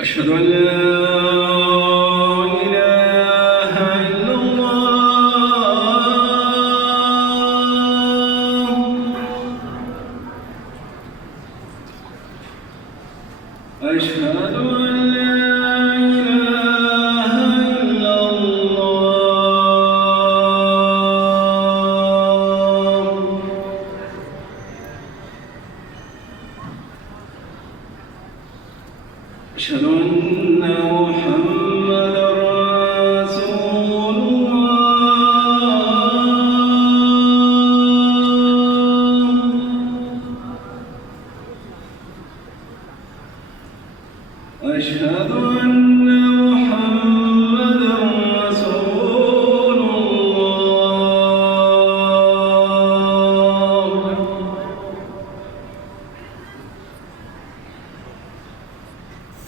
أشهد أن لا إله إلا الله. أشهد أن لا إله إلا الله. أشهد أن محمدًا رسول الله. أشهد أن محمدًا رسول الله.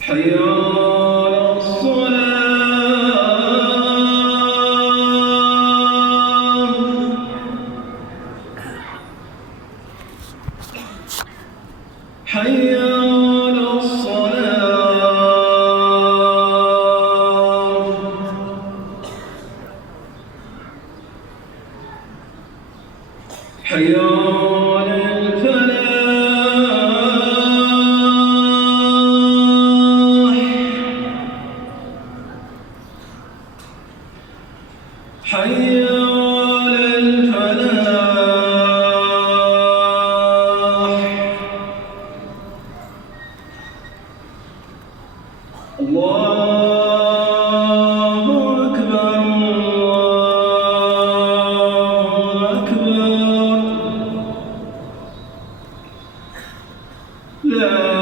حي على الصلاة. حي على الصلاة. حي على الفلاح. حي على الفلاح. الله أكبر، الله أكبر. لا